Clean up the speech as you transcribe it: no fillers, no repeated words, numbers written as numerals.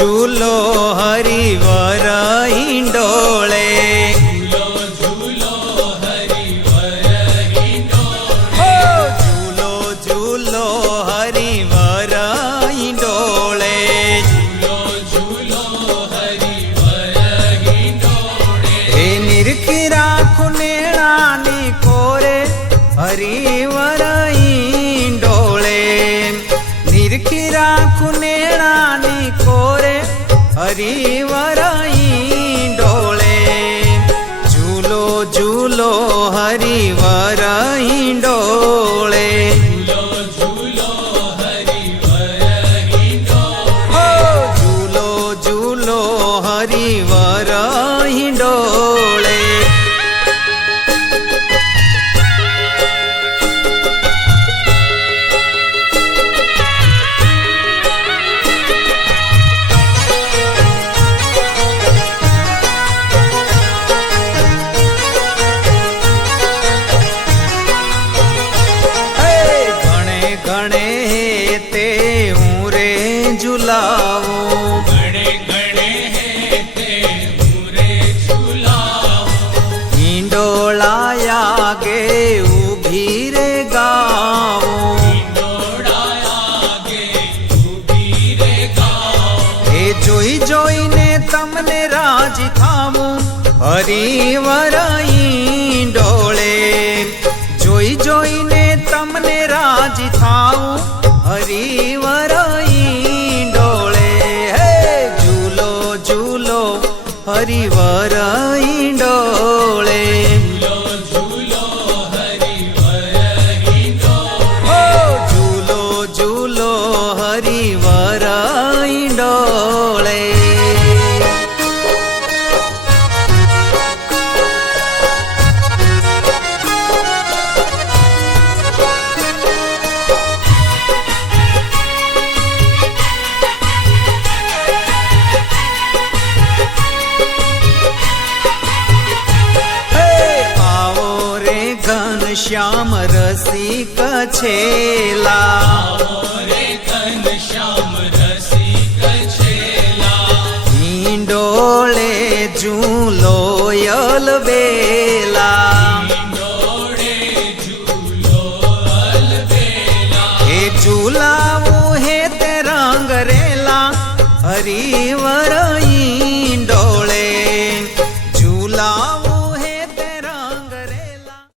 झूलो हरिवर हिंडोळे झूलो हरिवर हिंडोळे झूलो झूलो हरिवर हिंडोळे झूलो हरिवर हिंडोळे हे निरखिरा खुनेणानी कोरे हरिवर हिंडोळे निरखिरा खुनेणानी कोरे हरिवर हिंडोळे झूलो झूलो हरिवर हिंडोळे झूलो हरिवर हिंडोळे झूलो झूलो हरिवर हिंडोळे झुलावो घणे घणे हे ते मुरे झुलावो हिंडोळाया गे उभी रे गावो हिंडोळाया गे उभी रे गावो हे જોઈ જોઈને તમને રાજી થાવું હરિવર હિંડોળે જોઈ જોઈને તમને રાજી થાવું હરિવર हरिवर हिंडोळे झूलो हरिवर हिंडोळे झूलो झूलो हरिवर हिंडोळे श्याम रसिक छेला रे घनश्याम रसिक छेला हिंडोळे झूलो अलबेला हिंडोळे झूलो अलबेला हे झूलावू हे ते रंगरेला हरिवर हिंडोळे झूलावू